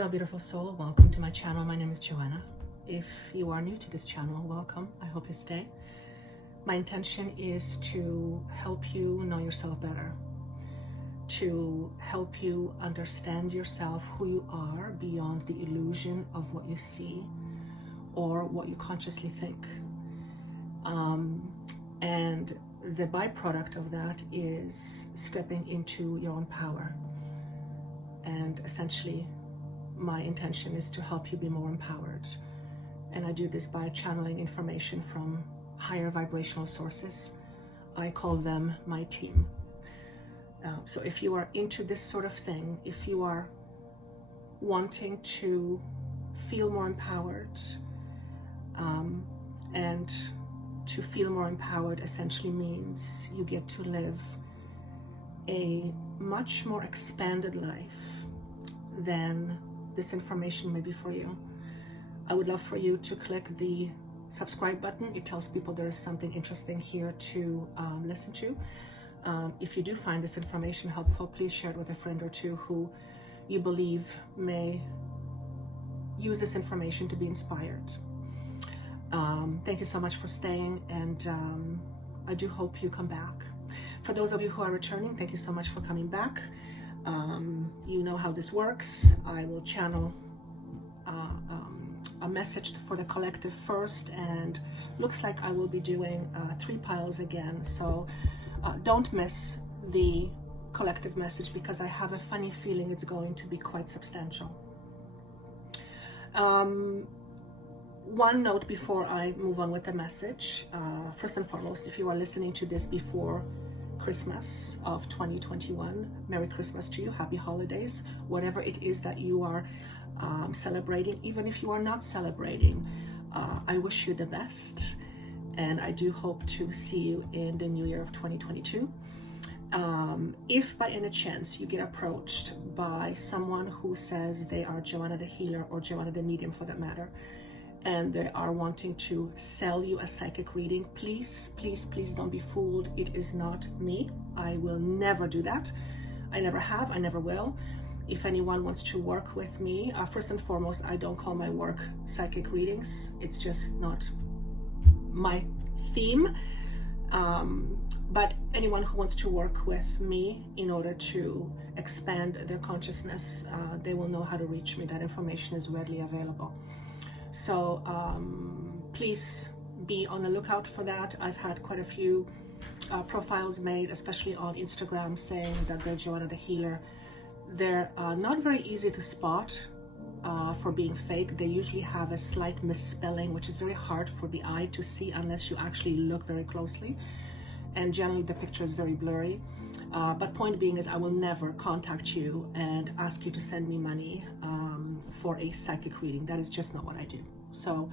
Hello beautiful soul, welcome to my channel. My name is Joanna. If you are new to this channel, welcome. I hope you stay. My intention is to help you know yourself better, to help you understand yourself, who you are, beyond the illusion of what you see or what you consciously think. And the byproduct of that is stepping into your own power. And essentially, my intention is to help you be more empowered. And I do this by channeling information from higher vibrational sources. I call them my team. So if you are into this sort of thing, if you are wanting to feel more empowered, and to feel more empowered essentially means you get to live a much more expanded life than this information may be for you. I would love for you to click the subscribe button. It tells people there is something interesting here to listen to. If you do find this information helpful, please share it with a friend or two who you believe may use this information to be inspired. Thank you so much for staying, and I do hope you come back. For those of you who are returning, thank you so much for coming back. You know how this works. I will channel a message for the collective first, and looks like I will be doing 3 piles again. So don't miss the collective message, because I have a funny feeling it's going to be quite substantial. One note before I move on with the message. First and foremost, if you are listening to this before Christmas of 2021, Merry Christmas to you, Happy Holidays, whatever it is that you are celebrating. Even if you are not celebrating, I wish you the best, and I do hope to see you in the new year of 2022. If by any chance you get approached by someone who says they are Joanna the healer, or Joanna the medium for that matter, and they are wanting to sell you a psychic reading, please, please, please don't be fooled. It is not me. I will never do that. I never have, I never will. If anyone wants to work with me, first and foremost, I don't call my work psychic readings. It's just not my theme. But anyone who wants to work with me in order to expand their consciousness, they will know how to reach me. That information is readily available. So please be on the lookout for that. I've had quite a few profiles made, especially on Instagram, saying that they're Joanna the healer. They're not very easy to spot for being fake. They usually have a slight misspelling, which is very hard for the eye to see unless you actually look very closely. And generally the picture is very blurry. But point being is, I will never contact you and ask you to send me money for a psychic reading. That is just not what I do. So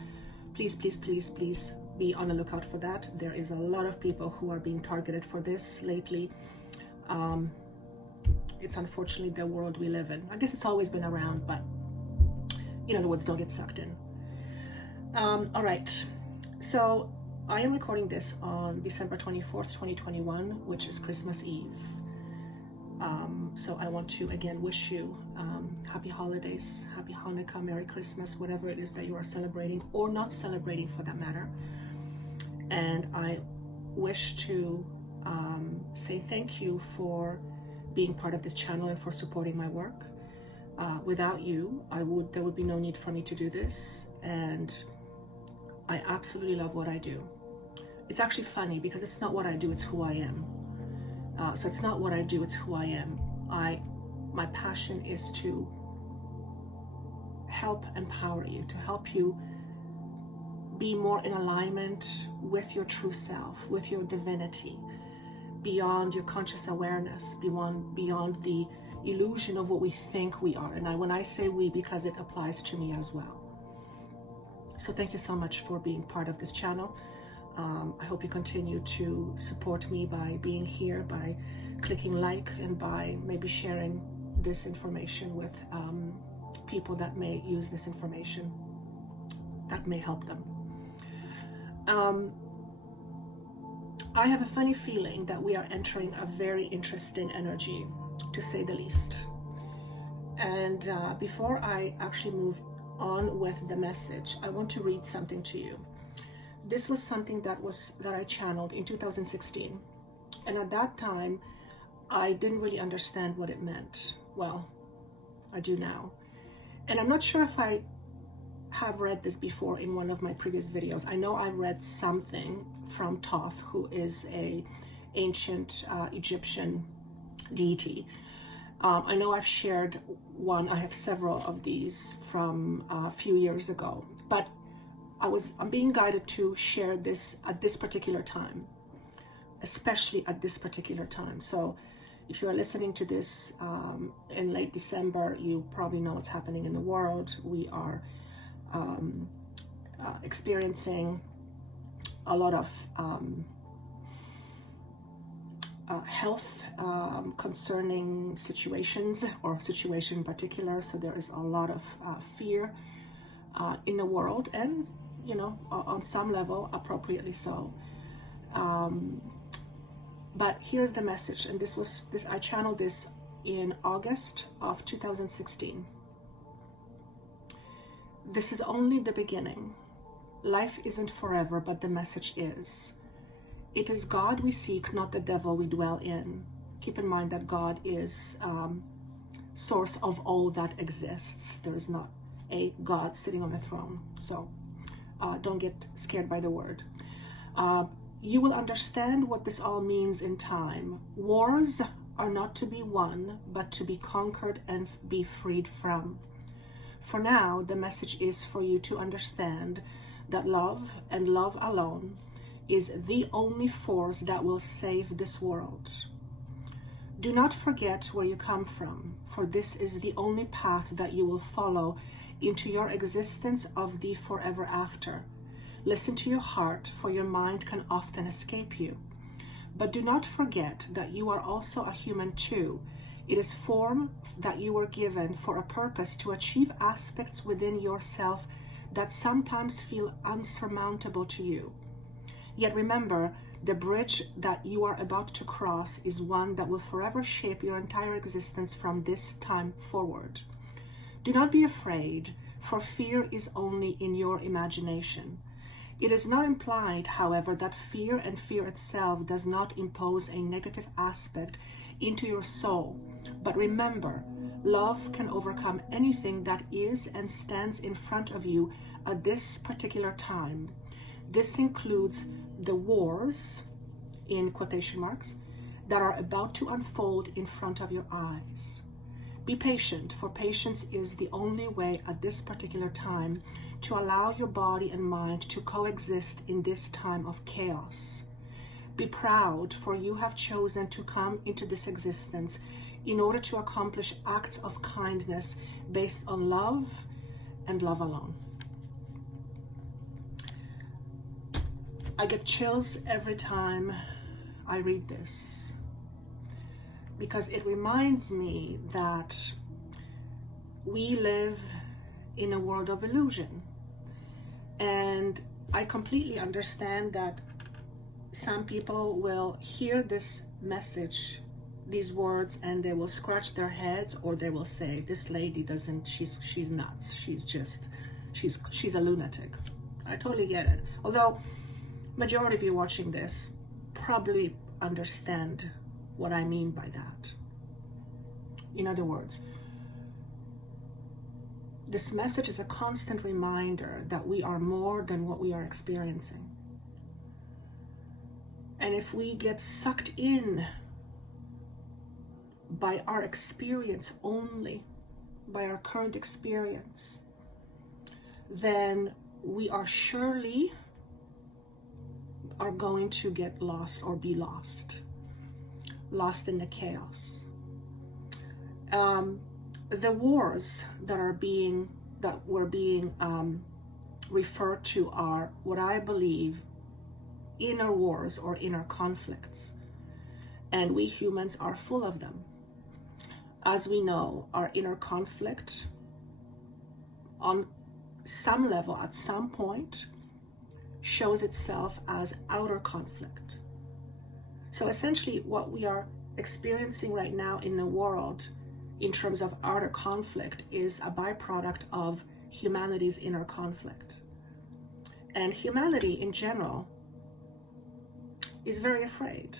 please, please, please, please be on the lookout for that. There is a lot of people who are being targeted for this lately. It's unfortunately the world we live in. I guess it's always been around, but in other words, don't get sucked in. All right, so I am recording this on December 24th, 2021, which is Christmas Eve. So I want to again wish you happy holidays, happy Hanukkah, Merry Christmas, whatever it is that you are celebrating or not celebrating for that matter. And I wish to say thank you for being part of this channel and for supporting my work. Without you, there would be no need for me to do this. And I absolutely love what I do. It's actually funny because it's not what I do, it's who I am. So it's not what I do, it's who I am. My passion is to help empower you, to help you be more in alignment with your true self, with your divinity, beyond your conscious awareness, beyond the illusion of what we think we are. And when I say we, because it applies to me as well. So thank you so much for being part of this channel. I hope you continue to support me by being here, by clicking like, and by maybe sharing this information with people that may use this information, that may help them. I have a funny feeling that we are entering a very interesting energy, to say the least. And before I actually move on with the message, I want to read something to you. This was something that I channeled in 2016. And at that time, I didn't really understand what it meant. Well, I do now. And I'm not sure if I have read this before in one of my previous videos. I know I read something from Thoth, who is a ancient Egyptian deity. I know I've shared one. I have several of these from a few years ago, but I'm being guided to share this at this particular time, especially at this particular time. So if you are listening to this in late December, you probably know what's happening in the world. We are experiencing a lot of health concerning situations, or situation in particular. So there is a lot of fear in the world, and on some level appropriately so. But here's the message, and I channeled this in August of 2016. This is only the beginning. Life isn't forever, but the message is. It is God we seek, not the devil we dwell in. Keep in mind that God is source of all that exists. There is not a God sitting on a throne. So don't get scared by the word. You will understand what this all means in time. Wars are not to be won, but to be conquered and be freed from. For now, the message is for you to understand that love, and love alone, is the only force that will save this world. Do not forget where you come from, for this is the only path that you will follow into your existence of the forever after. Listen to your heart, for your mind can often escape you. But do not forget that you are also a human too. It is form that you were given for a purpose to achieve aspects within yourself that sometimes feel unsurmountable to you. Yet remember, the bridge that you are about to cross is one that will forever shape your entire existence from this time forward. Do not be afraid, for fear is only in your imagination. It is not implied, however, that fear and fear itself does not impose a negative aspect into your soul. But remember, love can overcome anything that is and stands in front of you at this particular time. This includes the wars, in quotation marks, that are about to unfold in front of your eyes. Be patient, for patience is the only way at this particular time to allow your body and mind to coexist in this time of chaos. Be proud, for you have chosen to come into this existence in order to accomplish acts of kindness based on love and love alone. I get chills every time I read this, because it reminds me that we live in a world of illusion. And I completely understand that some people will hear this message, these words, and they will scratch their heads, or they will say, this lady she's nuts. She's a lunatic. I totally get it. Although majority of you watching this probably understand what I mean by that. In other words, this message is a constant reminder that we are more than what we are experiencing. And if we get sucked in by our experience only, by our current experience, then we are surely going to get lost or be lost in the chaos. The wars that were being referred to are what I believe inner wars or inner conflicts, and we humans are full of them. As we know, our inner conflict on some level at some point shows itself as outer conflict. So essentially what we are experiencing right now in the world in terms of outer conflict is a byproduct of humanity's inner conflict. And humanity in general is very afraid.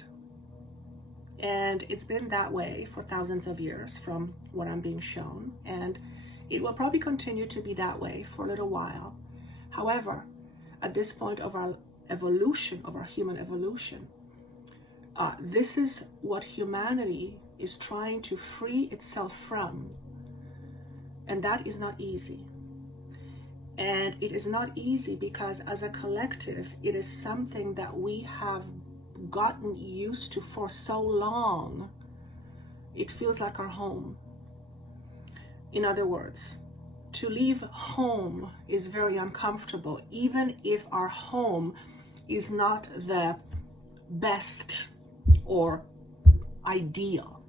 And it's been that way for thousands of years from what I'm being shown. And it will probably continue to be that way for a little while. However, at this point of our evolution, of our human evolution, this is what humanity is trying to free itself from. And that is not easy. And it is not easy because as a collective, it is something that we have gotten used to for so long. It feels like our home. In other words, to leave home is very uncomfortable, even if our home is not the best or ideal.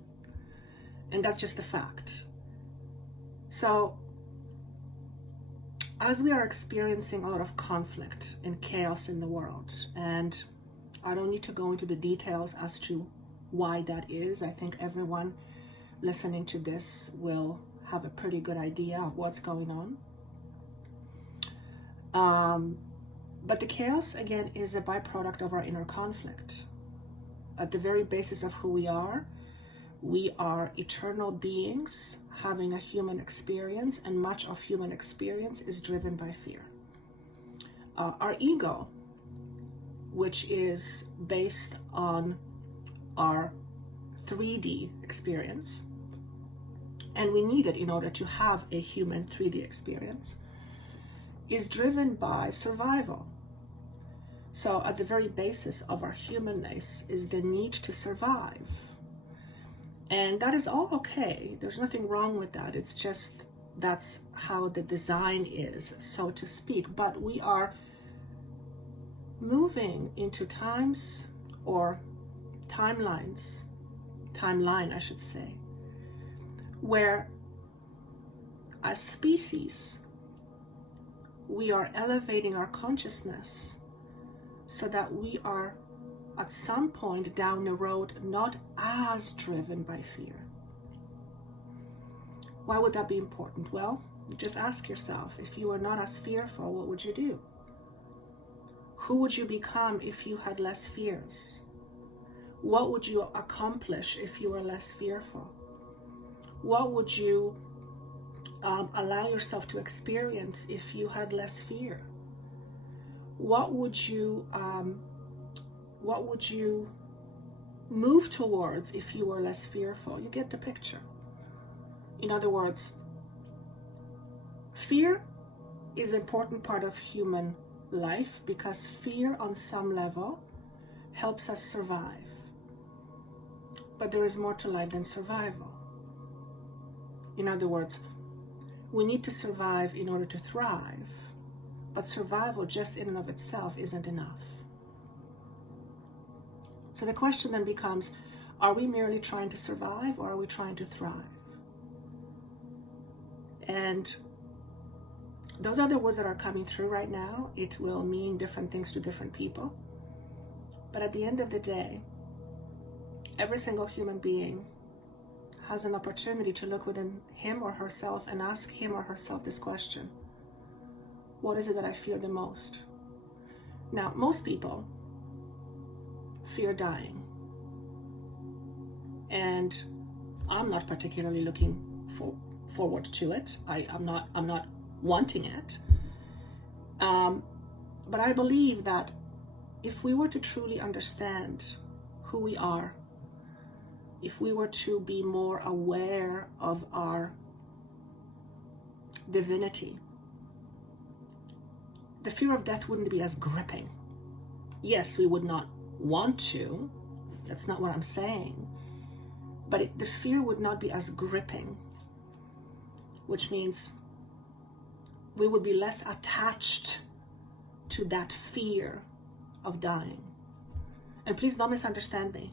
And that's just a fact. So, as we are experiencing a lot of conflict and chaos in the world, and I don't need to go into the details as to why that is. I think everyone listening to this will have a pretty good idea of what's going on. But the chaos, again, is a byproduct of our inner conflict. At the very basis of who we are eternal beings having a human experience, and much of human experience is driven by fear. Our ego, which is based on our 3D experience, and we need it in order to have a human 3D experience, is driven by survival. So at the very basis of our humanness is the need to survive. And that is all okay. There's nothing wrong with that. It's just that's how the design is, so to speak. But we are moving into times or timelines, timeline I should say, where as species we are elevating our consciousness so that we are at some point down the road not as driven by fear. Why would that be important? Well, just ask yourself, if you were not as fearful, what would you do? Who would you become if you had less fears? What would you accomplish if you were less fearful? What would you allow yourself to experience if you had less fear? What would you move towards if you were less fearful? You get the picture. In other words, fear is an important part of human life because fear on some level helps us survive. But there is more to life than survival. In other words, we need to survive in order to thrive, but survival just in and of itself isn't enough. So the question then becomes, are we merely trying to survive or are we trying to thrive? And those are the words that are coming through right now. It will mean different things to different people. But at the end of the day, every single human being has an opportunity to look within him or herself and ask him or herself this question. What is it that I fear the most? Now, most people fear dying. And I'm not particularly looking forward to it. I'm not wanting it. But I believe that if we were to truly understand who we are, if we were to be more aware of our divinity, the fear of death wouldn't be as gripping. Yes, we would not want to. That's not what I'm saying. But the fear would not be as gripping, which means we would be less attached to that fear of dying. And please don't misunderstand me.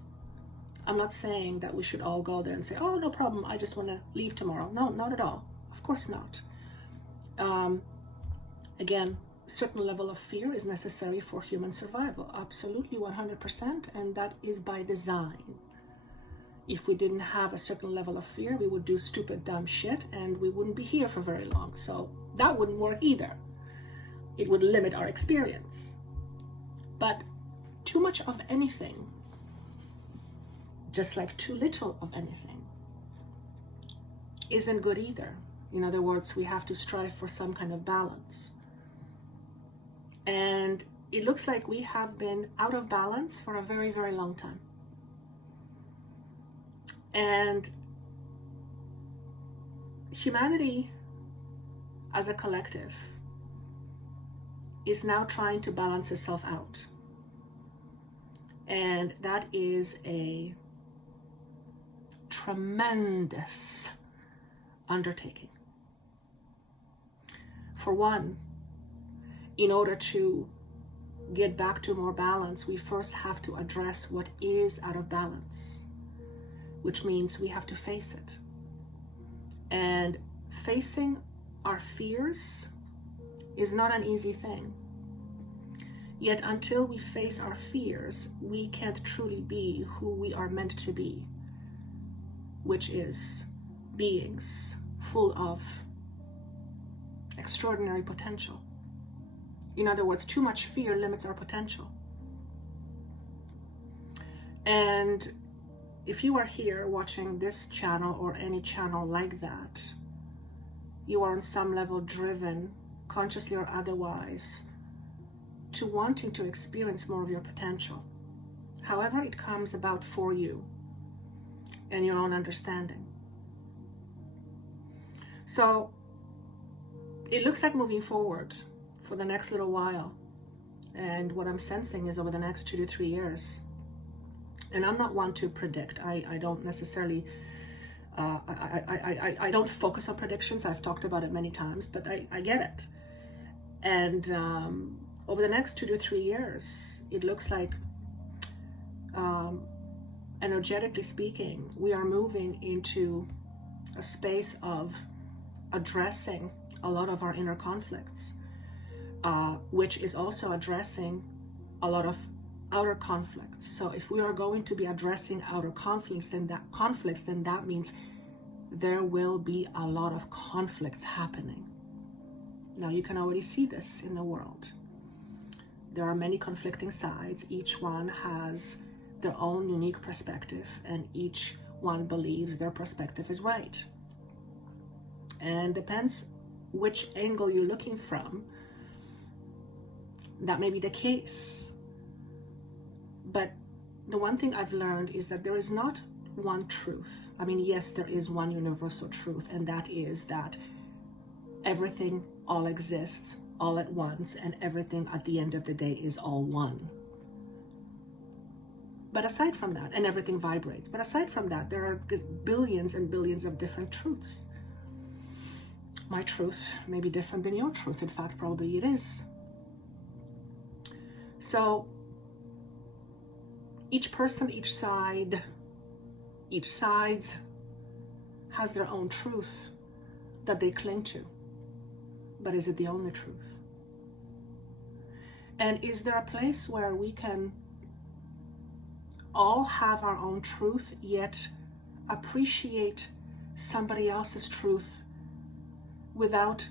I'm not saying that we should all go there and say, oh, no problem, I just want to leave tomorrow. No, not at all. Of course not. Again, a certain level of fear is necessary for human survival. Absolutely, 100%. And that is by design. If we didn't have a certain level of fear, we would do stupid, dumb shit, and we wouldn't be here for very long. So that wouldn't work either. It would limit our experience. But too much of anything, just like too little of anything, isn't good either. In other words, we have to strive for some kind of balance. And it looks like we have been out of balance for a very, very long time. And humanity as a collective is now trying to balance itself out. And that is a tremendous undertaking. For one, in order to get back to more balance, we first have to address what is out of balance, which means we have to face it. And facing our fears is not an easy thing. Yet until we face our fears, we can't truly be who we are meant to be, which is beings full of extraordinary potential. In other words, too much fear limits our potential. And if you are here watching this channel or any channel like that, you are on some level driven, consciously or otherwise, to wanting to experience more of your potential. However it comes about for you and your own understanding. So it looks like moving forward for the next little while, and what I'm sensing is over the next 2 to 3 years. And I'm not one to predict. I don't necessarily I don't focus on predictions. I've talked about it many times, but I get it. And over the next 2 to 3 years, it looks like energetically speaking, we are moving into a space of addressing a lot of our inner conflicts, which is also addressing a lot of outer conflicts. So if we are going to be addressing outer conflicts, then that means there will be a lot of conflicts happening. Now you can already see this in the world. There are many conflicting sides. Each one has their own unique perspective, and each one believes their perspective is right. And depends which angle you're looking from, that may be the case. But the one thing I've learned is that there is not one truth. I mean, yes, there is one universal truth, and that is that everything all exists all at once, and everything at the end of the day is all one. But aside from that, and everything vibrates, but aside from that, there are billions and billions of different truths. My truth may be different than your truth. In fact, probably it is. So each person, each side has their own truth that they cling to. But is it the only truth? And is there a place where we can all have our own truth, yet appreciate somebody else's truth without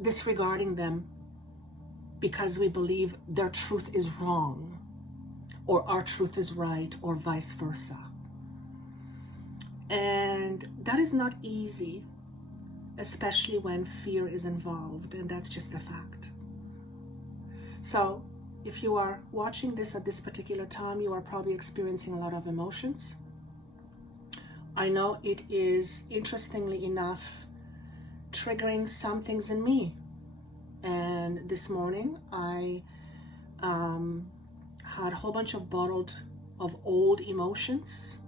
disregarding them because we believe their truth is wrong, or our truth is right, or vice versa? And that is not easy, especially when fear is involved, and that's just a fact. So if you are watching this at this particular time, you are probably experiencing a lot of emotions. I know it is, interestingly enough, triggering some things in me. And this morning I had a whole bunch of old emotions,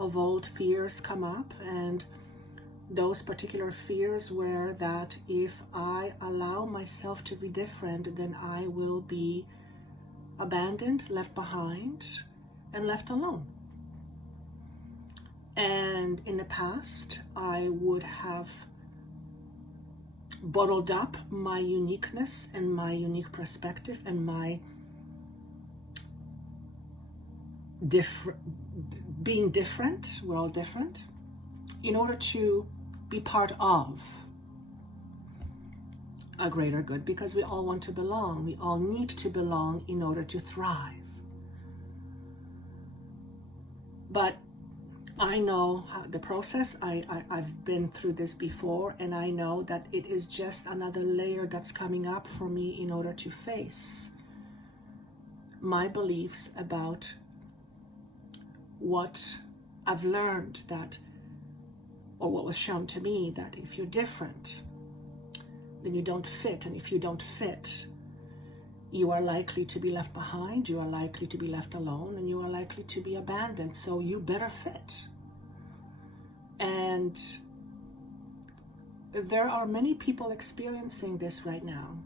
of old fears come up, and those particular fears were that if I allow myself to be different, then I will be abandoned, left behind, and left alone. And in the past, I would have bottled up my uniqueness and my unique perspective being different, we're all different, in order to be part of a greater good, because we all want to belong. We all need to belong in order to thrive. But I know how the process, I've been through this before, and I know that it is just another layer that's coming up for me in order to face my beliefs about what I've learned, that, or what was shown to me, that if you're different, then you don't fit, and if you don't fit, you are likely to be left behind, you are likely to be left alone, and you are likely to be abandoned, so you better fit. And there are many people experiencing this right now.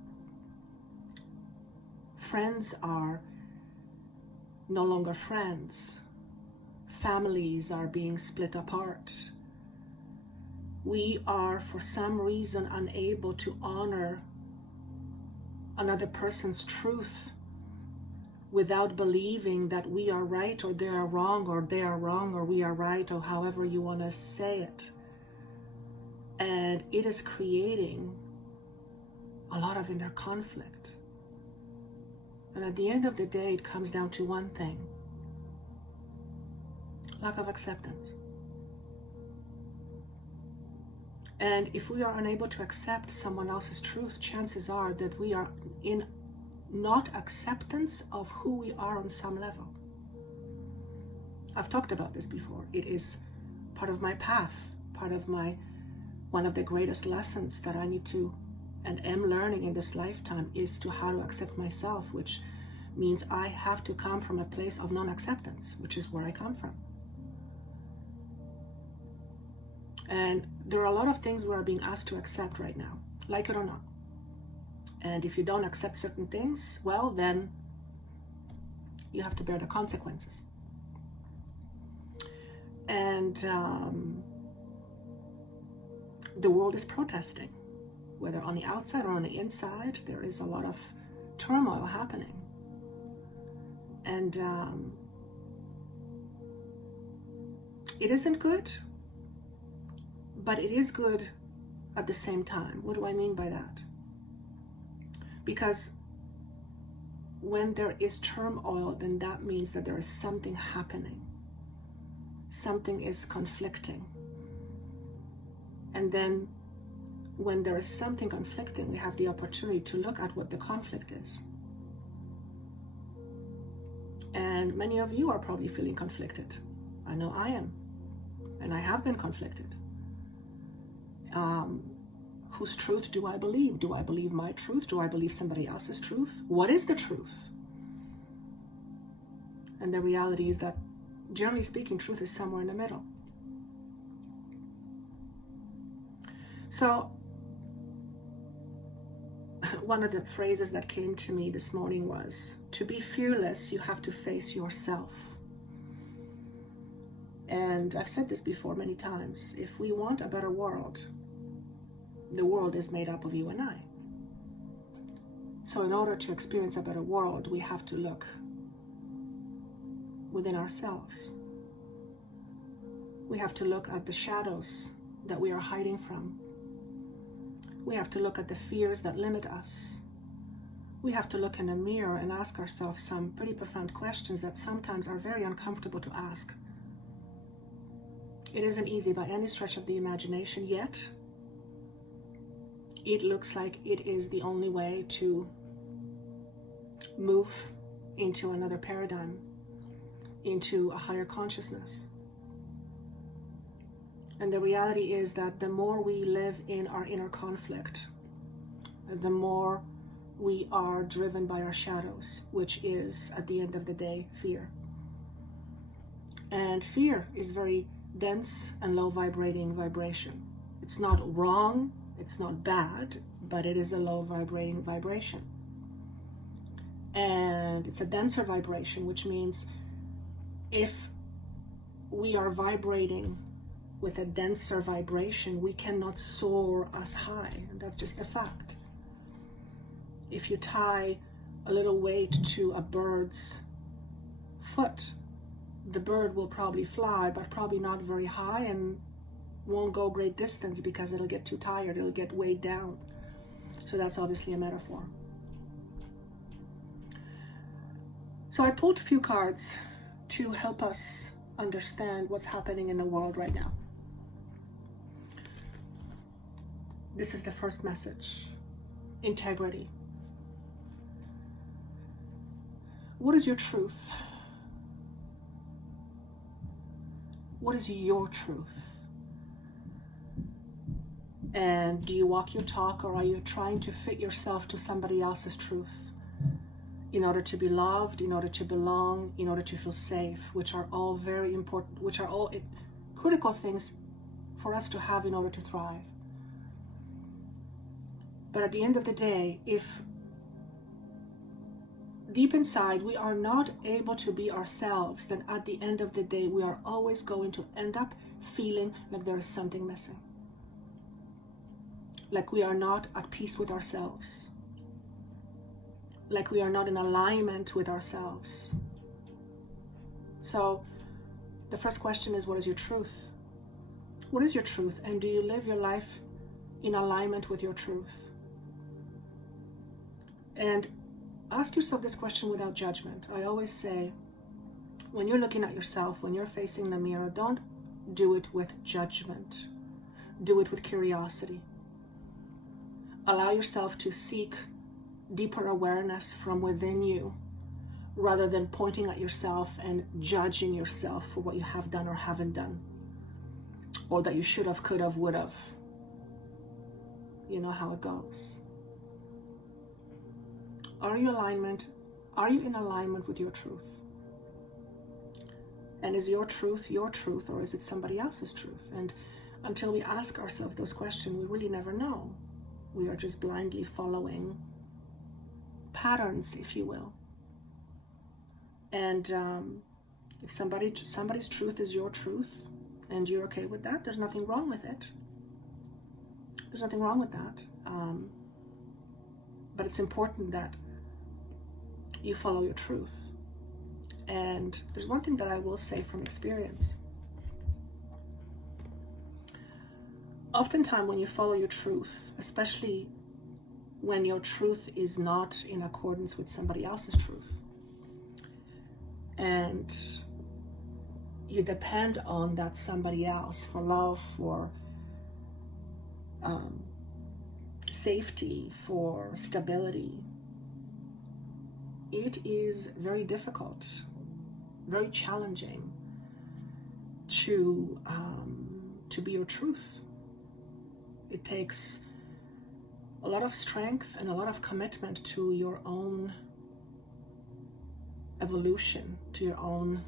Friends are no longer friends. Families are being split apart. We are, for some reason, unable to honor another person's truth without believing that we are right or they are wrong, or they are wrong or we are right, or however you want to say it. And it is creating a lot of inner conflict. And at the end of the day, it comes down to one thing: lack of acceptance. And if we are unable to accept someone else's truth, chances are that we are in not acceptance of who we are on some level. I've talked about this before. It is part of my path, part of one of the greatest lessons that I need to and am learning in this lifetime is to how to accept myself, which means I have to come from a place of non-acceptance, which is where I come from. And there are a lot of things we are being asked to accept right now, like it or not. And if you don't accept certain things, well, then you have to bear the consequences. And the world is protesting, whether on the outside or on the inside. There is a lot of turmoil happening. And it isn't good, but it is good at the same time. What do I mean by that? Because when there is turmoil, then that means that there is something happening. Something is conflicting. And then when there is something conflicting, we have the opportunity to look at what the conflict is. And many of you are probably feeling conflicted. I know I am. And I have been conflicted. Whose truth do I believe? Do I believe my truth? Do I believe somebody else's truth? What is the truth? And the reality is that, generally speaking, truth is somewhere in the middle. So, one of the phrases that came to me this morning was, to be fearless, you have to face yourself. And I've said this before many times. If we want a better world, the world is made up of you and I. So in order to experience a better world, we have to look within ourselves. We have to look at the shadows that we are hiding from. We have to look at the fears that limit us. We have to look in a mirror and ask ourselves some pretty profound questions that sometimes are very uncomfortable to ask. It isn't easy by any stretch of the imagination, yet it looks like it is the only way to move into another paradigm, into a higher consciousness. And the reality is that the more we live in our inner conflict, the more we are driven by our shadows, which is, at the end of the day, fear. And fear is very dense and low vibrating vibration. It's not wrong, it's not bad, but it is a low vibrating vibration. And it's a denser vibration, which means if we are vibrating with a denser vibration, we cannot soar as high. And that's just a fact. If you tie a little weight to a bird's foot, the bird will probably fly, but probably not very high and won't go great distance because it'll get too tired, it'll get weighed down. So that's obviously a metaphor. So I pulled a few cards to help us understand what's happening in the world right now. This is the first message: integrity. What is your truth? What is your truth? And do you walk your talk, or are you trying to fit yourself to somebody else's truth in order to be loved, in order to belong, in order to feel safe, which are all very important, which are all critical things for us to have in order to thrive. But at the end of the day, if deep inside we are not able to be ourselves, then at the end of the day, we are always going to end up feeling like there is something missing. Like we are not at peace with ourselves. Like we are not in alignment with ourselves. So the first question is, what is your truth? What is your truth? And do you live your life in alignment with your truth? And ask yourself this question without judgment. I always say, when you're looking at yourself, when you're facing the mirror, don't do it with judgment. Do it with curiosity. Allow yourself to seek deeper awareness from within you, rather than pointing at yourself and judging yourself for what you have done or haven't done, or that you should have, could have, would have. You know how it goes. Are you in alignment with your truth? And is your truth, or is it somebody else's truth? And until we ask ourselves those questions, we really never know. We are just blindly following patterns, if you will. And if somebody's truth is your truth, and you're okay with that, there's nothing wrong with it. There's nothing wrong with that. But it's important that you follow your truth. And there's one thing that I will say from experience. Oftentimes when you follow your truth, especially when your truth is not in accordance with somebody else's truth, and you depend on that somebody else for love, for safety, for stability, it is very difficult, very challenging to be your truth. It takes a lot of strength and a lot of commitment to your own evolution, to your own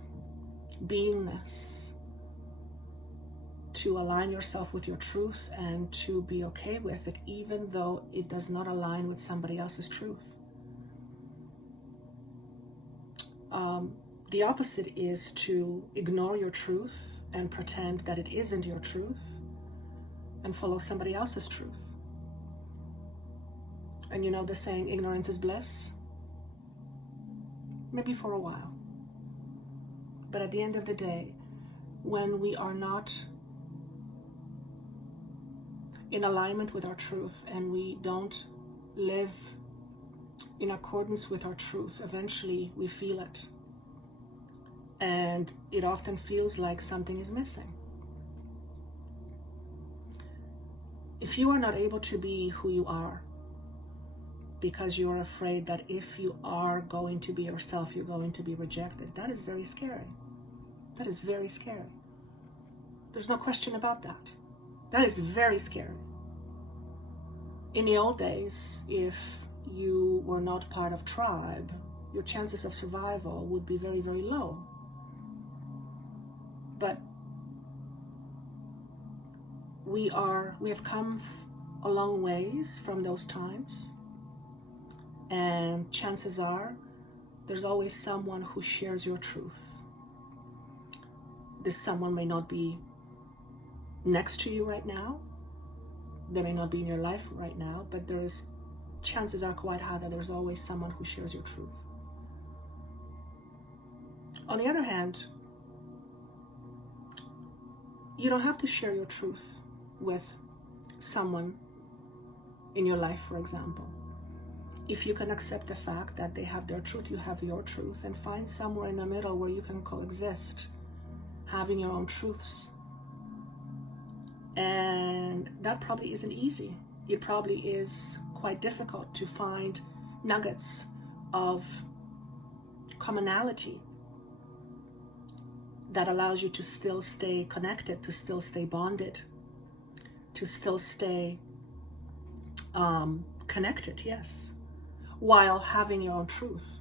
beingness, to align yourself with your truth and to be okay with it, even though it does not align with somebody else's truth. The opposite is to ignore your truth and pretend that it isn't your truth and follow somebody else's truth. And you know the saying, ignorance is bliss? Maybe for a while. But at the end of the day, when we are not in alignment with our truth and we don't live in accordance with our truth, eventually we feel it. And it often feels like something is missing. If you are not able to be who you are because you're afraid that if you are going to be yourself, you're going to be rejected, that is very scary. That is very scary. There's no question about that. That is very scary. In the old days, if you were not part of tribe, your chances of survival would be very, very low. But we have come a long ways from those times, and chances are there's always someone who shares your truth. This someone may not be next to you right now, they may not be in your life right now, but chances are quite high that there's always someone who shares your truth. On the other hand, You don't have to share your truth with someone in your life, for example. If you can accept the fact that they have their truth, you have your truth, and find somewhere in the middle where you can coexist, having your own truths. And that probably isn't easy. It probably is quite difficult to find nuggets of commonality that allows you to still stay connected, to still stay bonded, to still stay connected, yes, while having your own truth.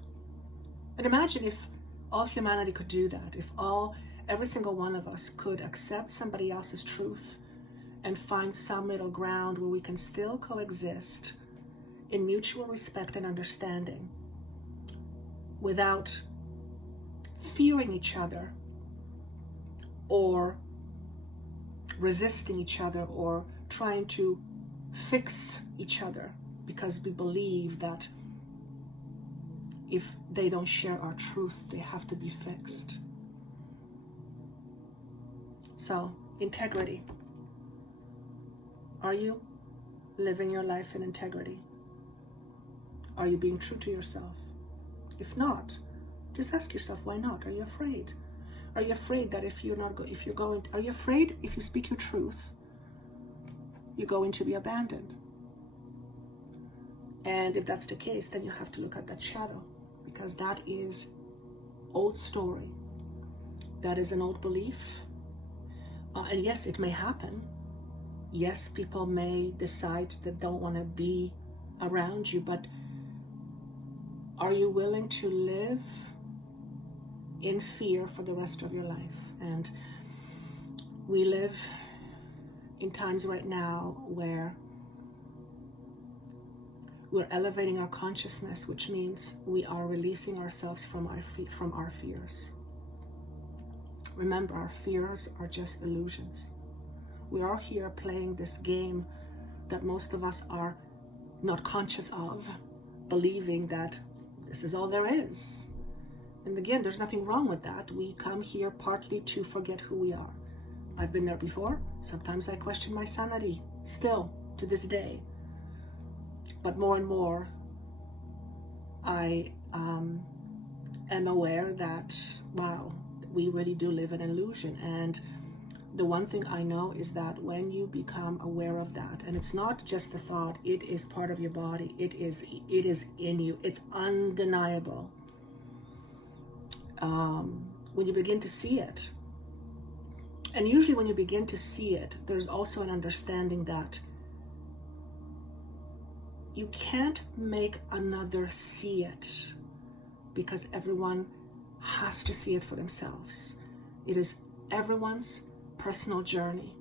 And imagine if all humanity could do that, if every single one of us could accept somebody else's truth and find some middle ground where we can still coexist in mutual respect and understanding without fearing each other or resisting each other or trying to fix each other because we believe that if they don't share our truth, they have to be fixed. So, integrity. Are you living your life in integrity? Are you being true to yourself? If not, just ask yourself, why not? Are you afraid? Are you afraid that are you afraid if you speak your truth, you're going to be abandoned? And if that's the case, then you have to look at that shadow, because that is old story. That is an old belief. And yes, it may happen. Yes, people may decide that they don't want to be around you, but are you willing to live in fear for the rest of your life? And we live in times right now where we're elevating our consciousness, which means we are releasing ourselves from our fears. Remember, our fears are just illusions. We are here playing this game that most of us are not conscious of, believing that this is all there is. And again, there's nothing wrong with that. We come here partly to forget who we are. I've been there before. Sometimes I question my sanity, still to this day. But more and more, I am aware that, wow, we really do live in an illusion. And the one thing I know is that when you become aware of that, and it's not just a thought, it is part of your body, it is in you, it's undeniable. When you begin to see it, and usually when you begin to see it, there's also an understanding that you can't make another see it, because everyone has to see it for themselves. It is everyone's personal journey.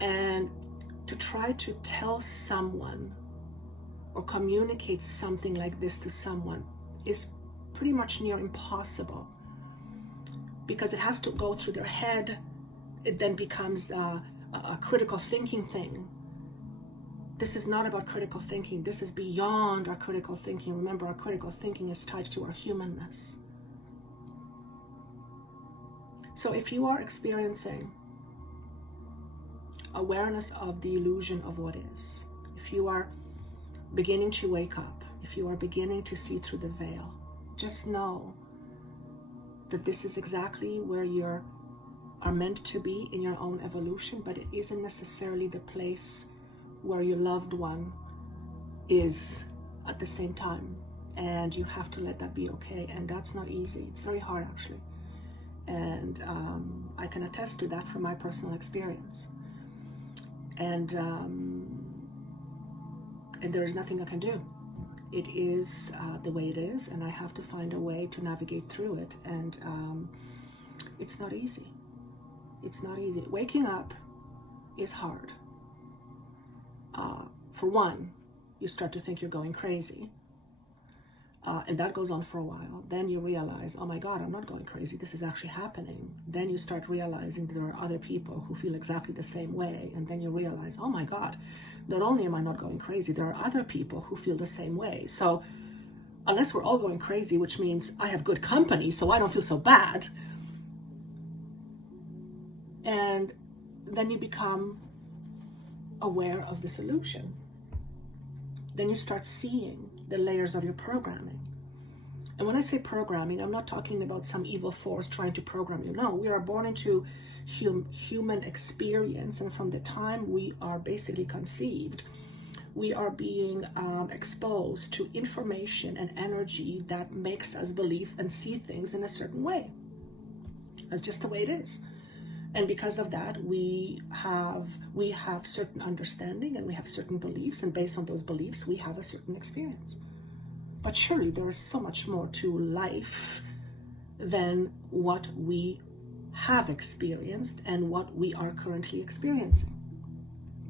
And to try to tell someone or communicate something like this to someone is pretty much near impossible, because it has to go through their head. It then becomes a critical thinking thing. This is not about critical thinking. This is beyond our critical thinking. Remember, our critical thinking is tied to our humanness. So if you are experiencing awareness of the illusion of what is, if you are beginning to wake up, if you are beginning to see through the veil, just know that this is exactly where you are meant to be in your own evolution, but it isn't necessarily the place where your loved one is at the same time. And you have to let that be okay. And that's not easy. It's very hard, actually. And I can attest to that from my personal experience. And there is nothing I can do. It is the way it is, and I have to find a way to navigate through it. And it's not easy. It's not easy. Waking up is hard. For one, you start to think you're going crazy. And that goes on for a while. Then you realize, oh my God, I'm not going crazy. This is actually happening. Then you start realizing there are other people who feel exactly the same way. And then you realize, oh my God, not only am I not going crazy, there are other people who feel the same way. So unless we're all going crazy, which means I have good company, so I don't feel so bad. And then you become aware of this illusion. Then you start seeing the layers of your programming. And when I say programming, I'm not talking about some evil force trying to program you. No, we are born into human experience, and from the time we are basically conceived, we are being exposed to information and energy that makes us believe and see things in a certain way. That's just the way it is. And because of that, we have certain understanding and we have certain beliefs, and based on those beliefs, we have a certain experience. But surely there is so much more to life than what we have experienced and what we are currently experiencing,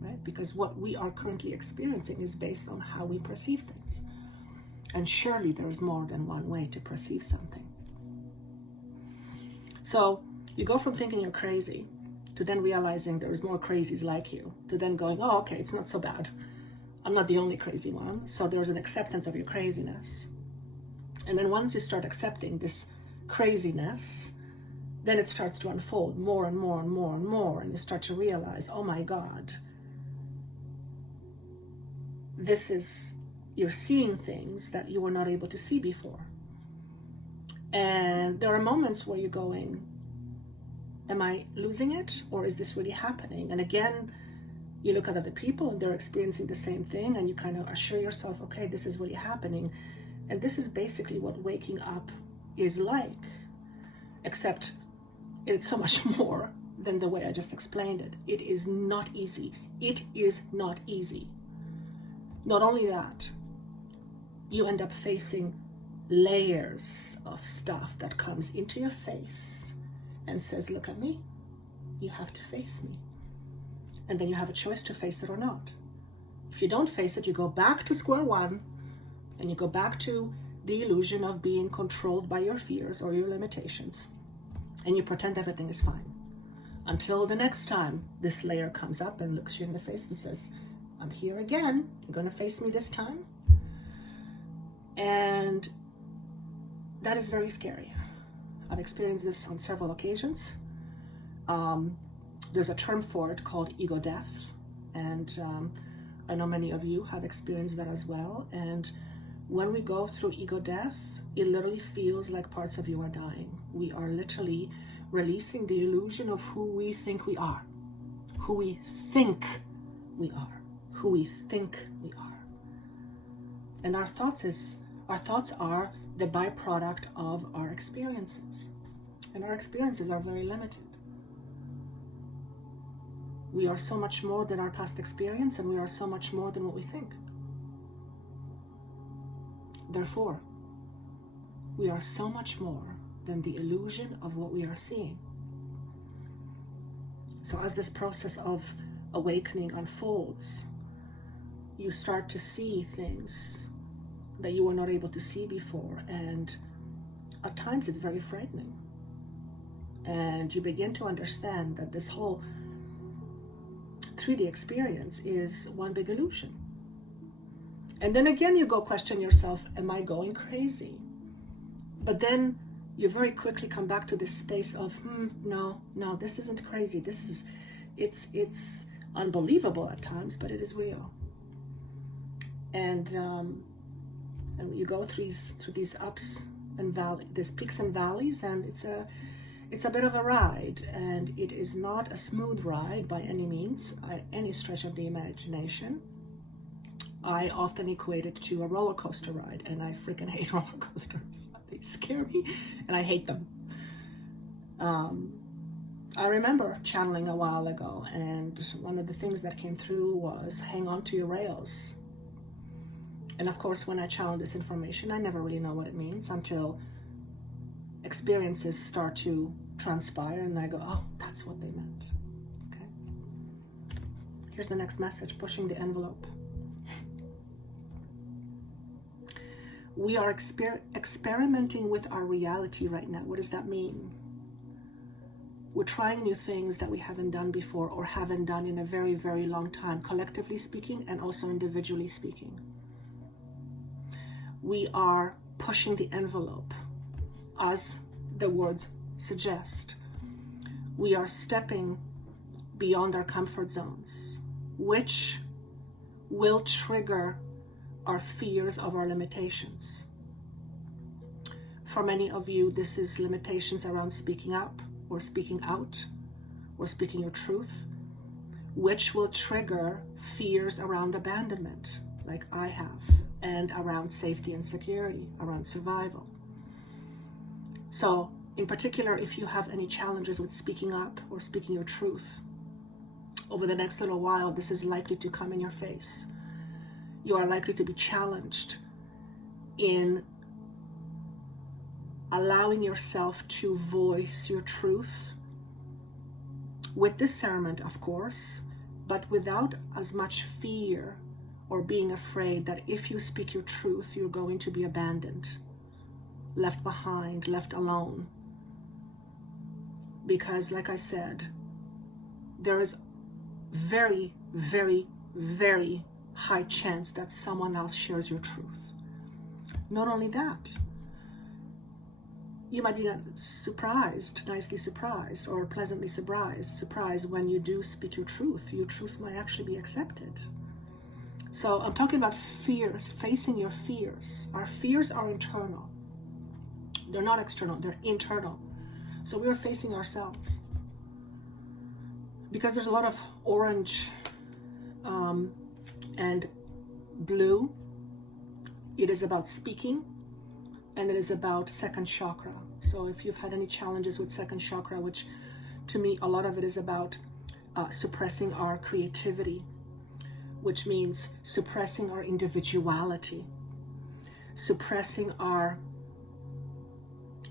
right? Because what we are currently experiencing is based on how we perceive things. And surely there is more than one way to perceive something. So you go from thinking you're crazy to then realizing there's more crazies like you, to then going, oh, okay, it's not so bad. I'm not the only crazy one. So there's an acceptance of your craziness. And then once you start accepting this craziness, then it starts to unfold more and more and more and more. And you start to realize, oh my God, you're seeing things that you were not able to see before. And there are moments where you're going, am I losing it? Or is this really happening? And again, you look at other people and they're experiencing the same thing, and you kind of assure yourself, okay, this is really happening. And this is basically what waking up is like, except it's so much more than the way I just explained it. It is not easy. It is not easy. Not only that, you end up facing layers of stuff that comes into your face and says, look at me, you have to face me. And then you have a choice to face it or not. If you don't face it, you go back to square one, and you go back to the illusion of being controlled by your fears or your limitations, and you pretend everything is fine. Until the next time this layer comes up and looks you in the face and says, I'm here again, you're gonna face me this time. And that is very scary. I've experienced this on several occasions. There's a term for it called ego death, and I know many of you have experienced that as well. And when we go through ego death, it literally feels like parts of you are dying. We are literally releasing the illusion of who we think we are, who we think we are, who we think we are. And our thoughts are the byproduct of our experiences. And our experiences are very limited. We are so much more than our past experience, and we are so much more than what we think. Therefore, we are so much more than the illusion of what we are seeing. So as this process of awakening unfolds, you start to see things that you were not able to see before, and at times it's very frightening. And you begin to understand that this whole 3D experience is one big illusion. And then again you go question yourself, am I going crazy? But then you very quickly come back to this space of, no, this isn't crazy. It's unbelievable at times, but it is real. And you go through these ups and valleys, these peaks and valleys, and it's a bit of a ride, and it is not a smooth ride by any means, by any stretch of the imagination. I often equate it to a roller coaster ride, and I freaking hate roller coasters. They scare me, and I hate them. I remember channeling a while ago, and one of the things that came through was hang on to your rails. And of course, when I channel this information, I never really know what it means until experiences start to transpire, and I go, oh, that's what they meant. Okay. Here's the next message, pushing the envelope. We are experimenting with our reality right now. What does that mean? We're trying new things that we haven't done before, or haven't done in a very, very long time, collectively speaking and also individually speaking. We are pushing the envelope, as the words suggest. we are stepping beyond our comfort zones, which will trigger our fears of our limitations. For many of you, this is limitations around speaking up or speaking out or speaking your truth, which will trigger fears around abandonment, like I have, and around safety and security, around survival. So, in particular, if you have any challenges with speaking up or speaking your truth, over the next little while, this is likely to come in your face. You are likely to be challenged in allowing yourself to voice your truth with discernment, of course, but without as much fear or being afraid that if you speak your truth, you're going to be abandoned, left behind, left alone. Because, like I said, there is very, very, very high chance that someone else shares your truth. Not only that, you might be surprised, nicely surprised, or pleasantly surprised when you do speak your truth. Your truth might actually be accepted. So I'm talking about fears, facing your fears. Our fears are internal. They're not external, they're internal. So we're facing ourselves. Because there's a lot of orange and blue, it is about speaking, and it is about second chakra. So if you've had any challenges with second chakra, which to me, a lot of it is about suppressing our creativity, which means suppressing our individuality, suppressing our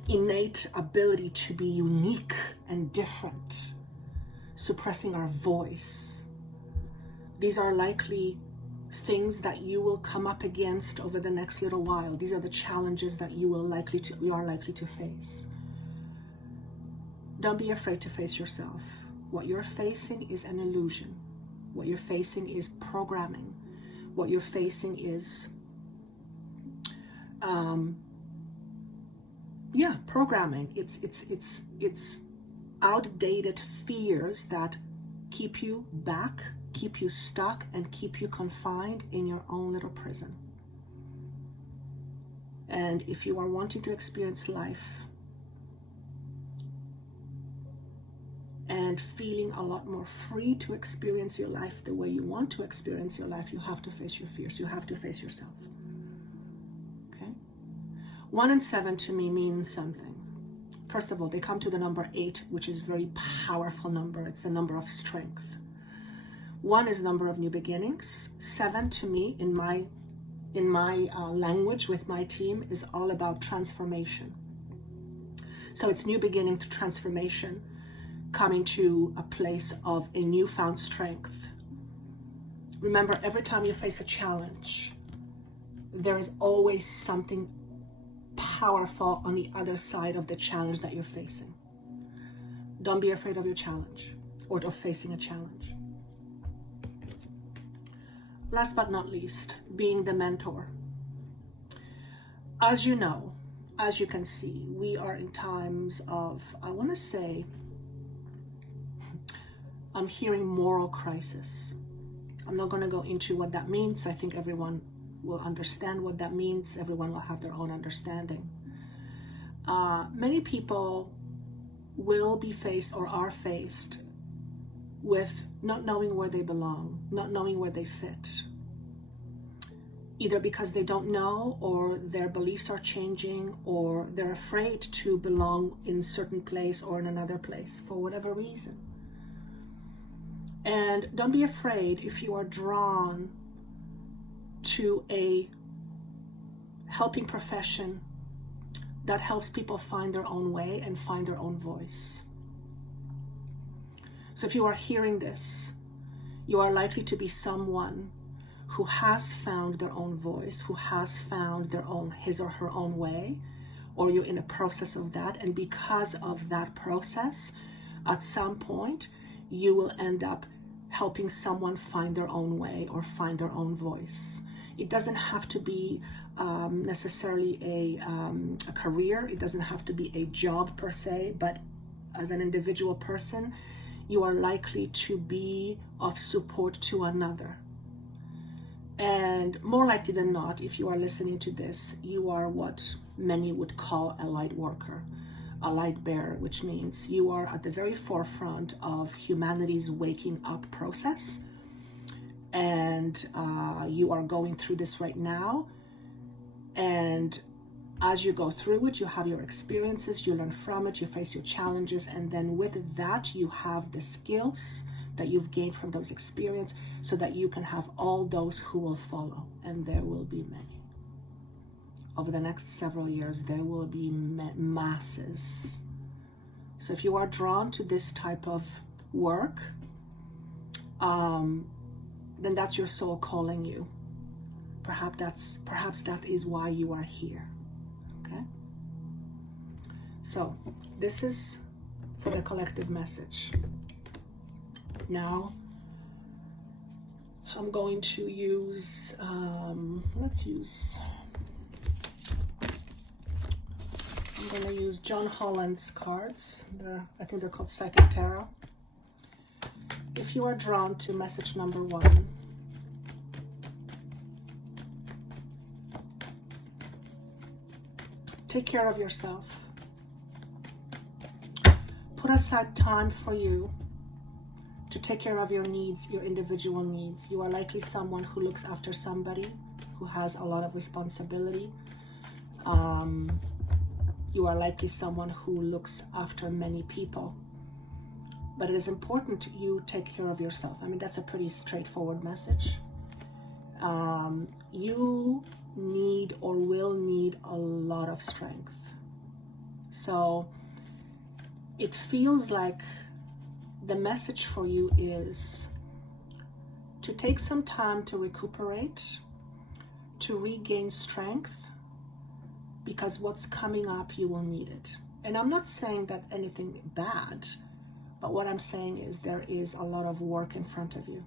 innate ability to be unique and different, suppressing our voice. These are likely things that you will come up against over the next little while. These are the challenges that you are likely to face. Don't be afraid to face yourself. What you're facing is an illusion. What you're facing is programming. What you're facing is programming. It's outdated fears that keep you back, keep you stuck, and keep you confined in your own little prison. And if you are wanting to experience life and feeling a lot more free to experience your life the way you want to experience your life, you have to face your fears. You have to face yourself. Okay? 1 and 7 to me means something. First of all, they come to the number 8, which is a very powerful number. It's the number of strength. 1 is number of new beginnings. 7 to me, in my language with my team, is all about transformation. So it's new beginning to transformation, coming to a place of a newfound strength. Remember, every time you face a challenge, there is always something powerful on the other side of the challenge that you're facing. Don't be afraid of your challenge or of facing a challenge. Last but not least, being the mentor. As you know, as you can see, we are in times of, I want to say, I'm hearing moral crisis. I'm not going to go into what that means. I think everyone will understand what that means. Everyone will have their own understanding. Many people will be faced or are faced with not knowing where they belong, not knowing where they fit. Either because they don't know, or their beliefs are changing, or they're afraid to belong in a certain place or in another place for whatever reason. And don't be afraid if you are drawn to a helping profession that helps people find their own way and find their own voice. So if you are hearing this, you are likely to be someone who has found their own voice, who has found his or her own way, or you're in a process of that. And because of that process, at some point, you will end up helping someone find their own way or find their own voice. It doesn't have to be necessarily a career. It doesn't have to be a job per se, but as an individual person, you are likely to be of support to another. And more likely than not, if you are listening to this, you are what many would call a light worker, a light bearer, which means you are at the very forefront of humanity's waking up process. And you are going through this right now. And as you go through it, you have your experiences, you learn from it, you face your challenges, and then with that, you have the skills that you've gained from those experiences so that you can have all those who will follow, and there will be many. Over the next several years, there will be masses. So if you are drawn to this type of work, then that's your soul calling you. Perhaps that is why you are here. Okay? So this is for the collective message. Now, I'm going to use, I'm going to use John Holland's cards. I think they're called Psychic Tarot. If you are drawn to message number 1, take care of yourself. Put aside time for you to take care of your needs, your individual needs. You are likely someone who looks after somebody, who has a lot of responsibility. You are likely someone who looks after many people. But it is important you take care of yourself. I mean, that's a pretty straightforward message. You need or will need a lot of strength. So it feels like the message for you is to take some time to recuperate, to regain strength, because what's coming up, you will need it. And I'm not saying that anything bad, but what I'm saying is there is a lot of work in front of you,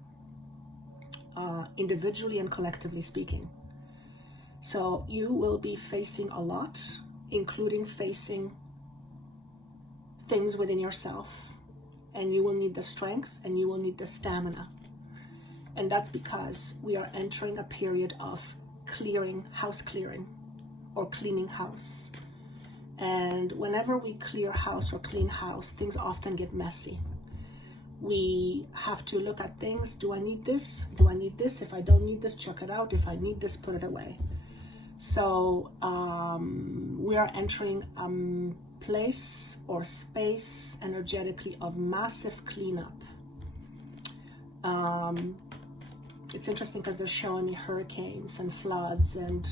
individually and collectively speaking. So you will be facing a lot, including facing things within yourself. And you will need the strength and you will need the stamina. And that's because we are entering a period of house clearing, or cleaning house. And whenever we clear house or clean house, things often get messy. We have to look at things. Do I need this? Do I need this? If I don't need this, chuck it out. If I need this, put it away. So we are entering place or space energetically of massive cleanup. It's interesting because they're showing me hurricanes and floods and,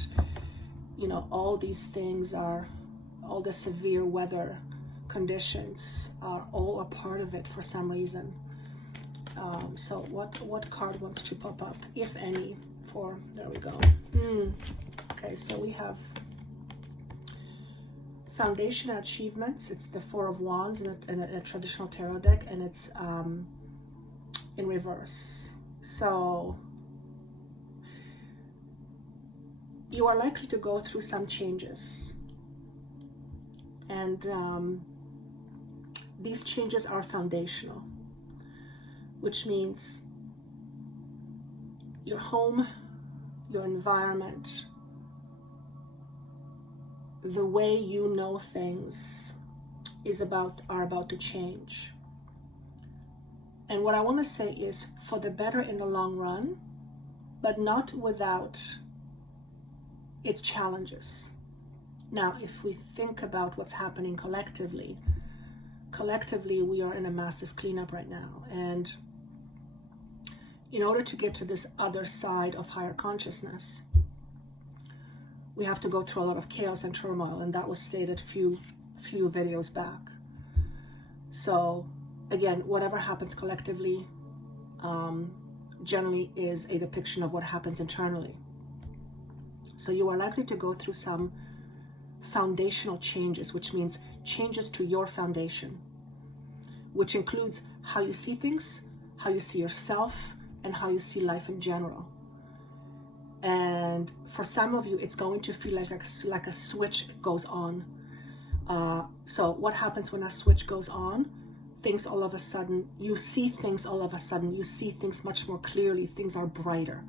you know, all these things are, all the severe weather conditions are all a part of it for some reason. So what card wants to pop up, if any, for, there we go. Okay, so we have Foundation and Achievements. It's the Four of Wands in a traditional tarot deck, and it's in reverse. So you are likely to go through some changes, and these changes are foundational, which means your home, your environment, the way you know things are about to change. And what I want to say is for the better in the long run, but not without its challenges. Now, if we think about what's happening collectively, we are in a massive cleanup right now. And in order to get to this other side of higher consciousness, we have to go through a lot of chaos and turmoil, and that was stated few videos back. So again, whatever happens collectively generally is a depiction of what happens internally. So you are likely to go through some foundational changes, which means changes to your foundation, which includes how you see things, how you see yourself, and how you see life in general. And for some of you, it's going to feel like a switch goes on. So what happens when a switch goes on? Things all of a sudden, you see things all of a sudden, you see things much more clearly, things are brighter.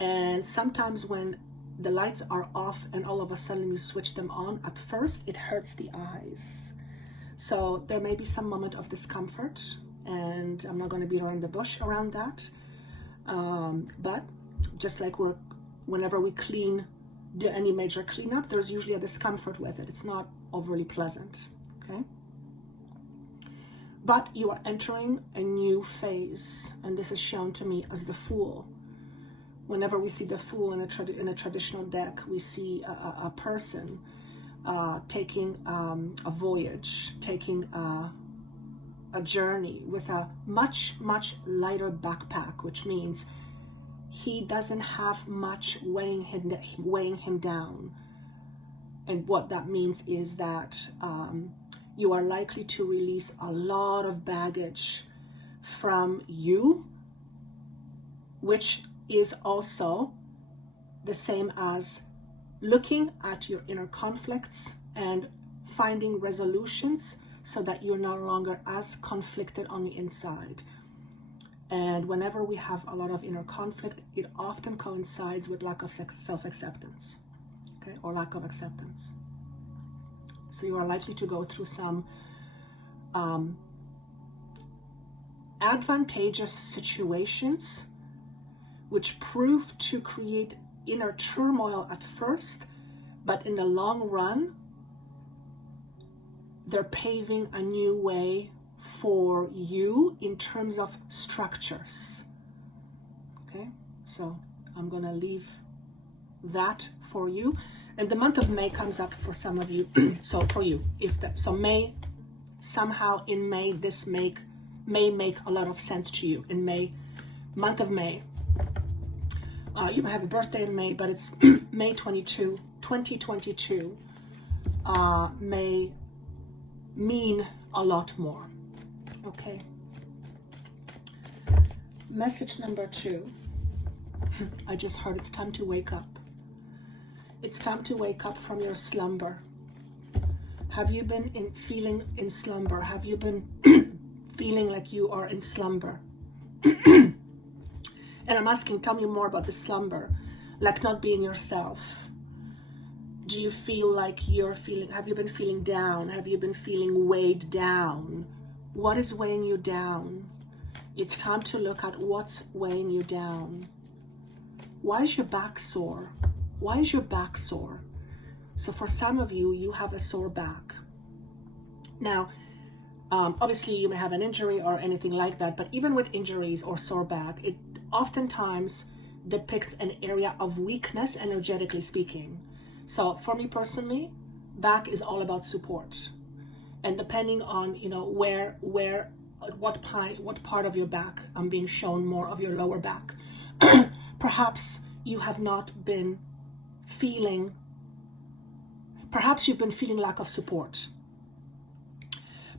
And sometimes when the lights are off and all of a sudden you switch them on, at first it hurts the eyes. So there may be some moment of discomfort, and I'm not going to beat around the bush around that. But just like whenever we do any major cleanup, there's usually a discomfort with it. It's not overly pleasant, okay? But you are entering a new phase, and this is shown to me as the Fool. Whenever we see the Fool in a traditional deck, we see a person taking a voyage, taking a journey with a much, much lighter backpack, which means he doesn't have much weighing him down. And what that means is that you are likely to release a lot of baggage from you, which is also the same as looking at your inner conflicts and finding resolutions so that you're no longer as conflicted on the inside. And whenever we have a lot of inner conflict, it often coincides with lack of self-acceptance, okay, or lack of acceptance. So you are likely to go through some advantageous situations which prove to create inner turmoil at first, but in the long run, they're paving a new way for you in terms of structures. Okay, so I'm gonna leave that for you. And the month of May comes up for some of you. So for you, May, somehow in May, this may make a lot of sense to you. In May, month of May, you might have a birthday in May, but it's May 22, 2022, may mean a lot more. Okay. Message number 2. I just heard it's time to wake up. It's time to wake up from your slumber. Have you been feeling in slumber? Have you been feeling like you are in slumber? And I'm asking, tell me more about the slumber, like not being yourself. Do you feel like have you been feeling down? Have you been feeling weighed down? What is weighing you down? It's time to look at what's weighing you down. Why is your back sore? Why is your back sore? So for some of you, you have a sore back. Now, obviously you may have an injury or anything like that, but even with injuries or sore back, it oftentimes depicts an area of weakness, energetically speaking. So for me personally, back is all about support. And depending on, what part of your back, I'm being shown more of your lower back. Perhaps you have not been feeling, perhaps you've been feeling lack of support.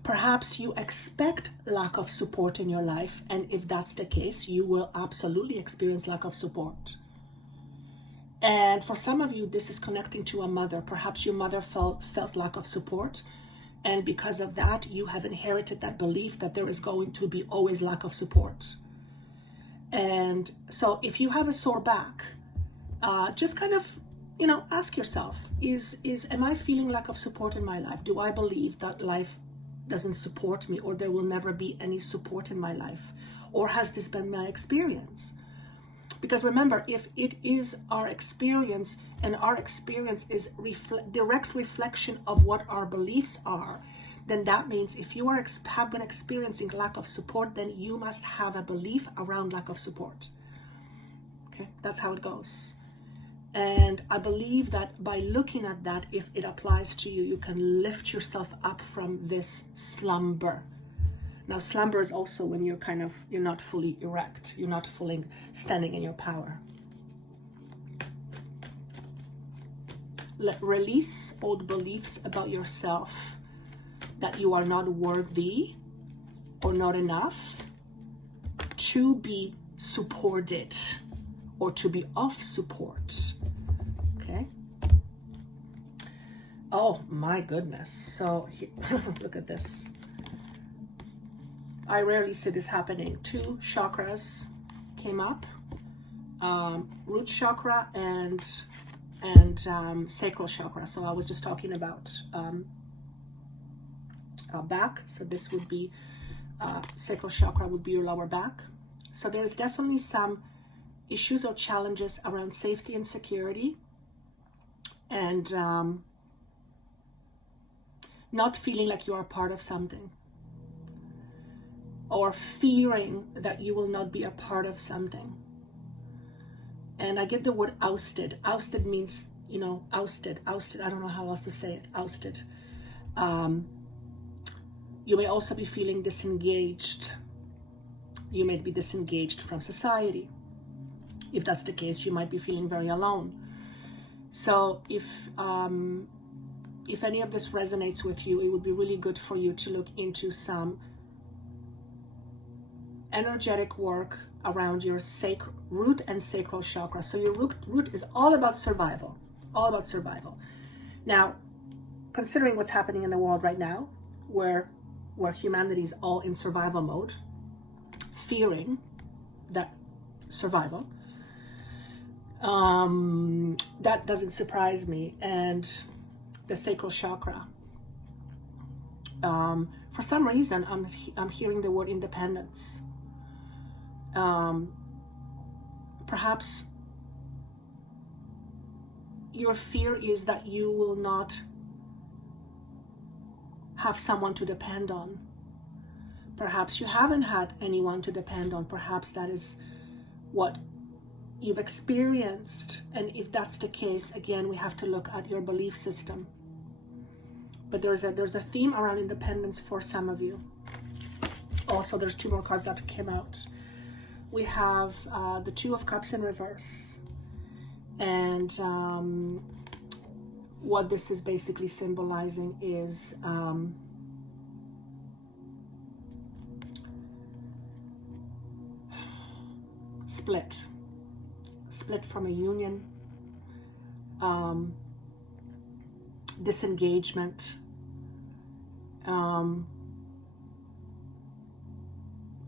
Perhaps you expect lack of support in your life, and if that's the case, you will absolutely experience lack of support. And for some of you, this is connecting to a mother. Perhaps your mother felt lack of support, and because of that, you have inherited that belief that there is going to be always lack of support. And so if you have a sore back, just kind of, ask yourself, am I feeling lack of support in my life? Do I believe that life doesn't support me, or there will never be any support in my life? Or has this been my experience? Because remember, if it is our experience, and our experience is direct reflection of what our beliefs are, then that means if you have been experiencing lack of support, then you must have a belief around lack of support. Okay, that's how it goes. And I believe that by looking at that, if it applies to you, you can lift yourself up from this slumber. Now, slumber is also when you're not fully erect. You're not fully standing in your power. Release old beliefs about yourself, that you are not worthy or not enough to be supported or to be of support. Okay? Oh my goodness. So look at this. I rarely see this happening. 2 chakras came up, root chakra and sacral chakra. So I was just talking about back. So this would be sacral chakra would be your lower back. So there is definitely some issues or challenges around safety and security, and not feeling like you are part of something, or fearing that you will not be a part of something. And I get the word ousted. Ousted means, you know, ousted. I don't know how else to say it. Ousted. You may also be feeling disengaged. You may be disengaged from society. If that's the case, you might be feeling very alone. So if any of this resonates with you, it would be really good for you to look into some energetic work around your root and sacral chakra. So your root is all about survival, all about survival. Now, considering what's happening in the world right now, where humanity is all in survival mode, fearing that survival, that doesn't surprise me. And the sacral chakra, for some reason, I'm hearing the word independence. Perhaps your fear is that you will not have someone to depend on. Perhaps you haven't had anyone to depend on. Perhaps that is what you've experienced. And if that's the case, again, we have to look at your belief system. But there's a theme around independence for some of you. Also, there's 2 more cards that came out. We have the 2 of Cups in reverse. And what this is basically symbolizing is split from a union, disengagement,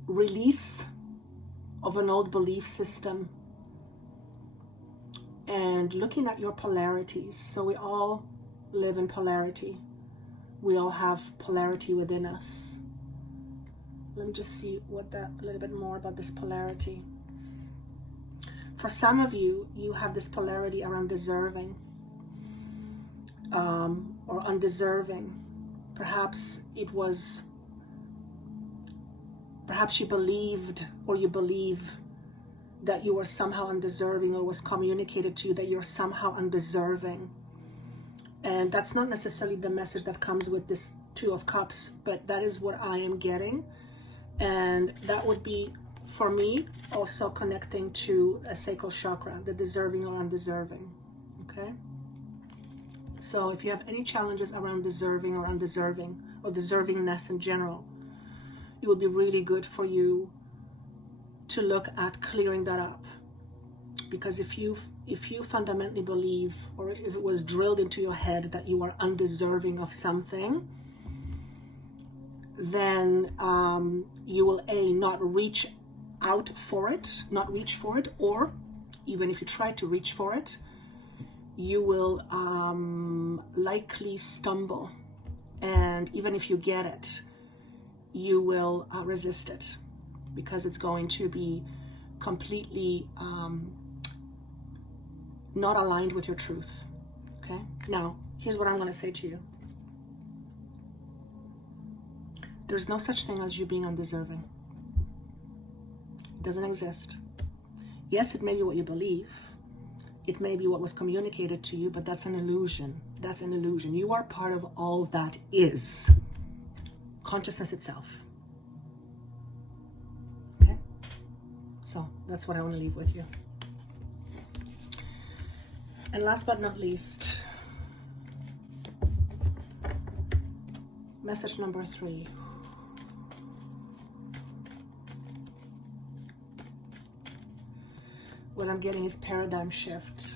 release of an old belief system, and looking at your polarities. So we all live in polarity. We all have polarity within us. Let me just see a little bit more about this polarity. For some of you, you have this polarity around deserving, or undeserving. Perhaps you believed, or you believe, that you were somehow undeserving, or was communicated to you that you're somehow undeserving. And that's not necessarily the message that comes with this 2 of Cups, but that is what I am getting. And that would be, for me, also connecting to a sacral chakra, the deserving or undeserving. Okay? So if you have any challenges around deserving or undeserving, or deservingness in general, it would be really good for you to look at clearing that up. Because if you fundamentally believe, or if it was drilled into your head that you are undeserving of something, then you will not reach for it, or even if you try to reach for it, you will likely stumble. And even if you get it, you will resist it, because it's going to be completely not aligned with your truth. Okay? Now, here's what I'm going to say to you. There's no such thing as you being undeserving. It doesn't exist. Yes, it may be what you believe. It may be what was communicated to you, but that's an illusion. That's an illusion. You are part of all that is consciousness itself. Okay? So that's what I want to leave with you. And last but not least, message number 3. What I'm getting is paradigm shift.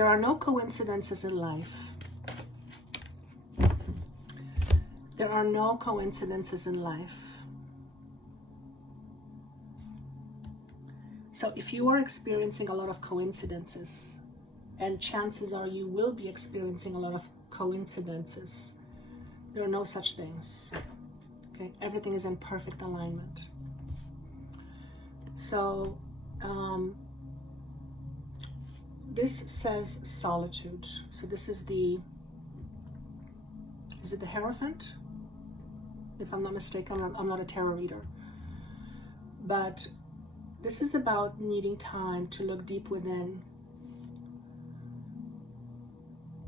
There are no coincidences in life. There are no coincidences in life. So if you are experiencing a lot of coincidences, and chances are you will be experiencing a lot of coincidences, there are no such things. Okay, everything is in perfect alignment. So this says solitude. So this is it the Hierophant? If I'm not mistaken, I'm not a tarot reader. But this is about needing time to look deep within.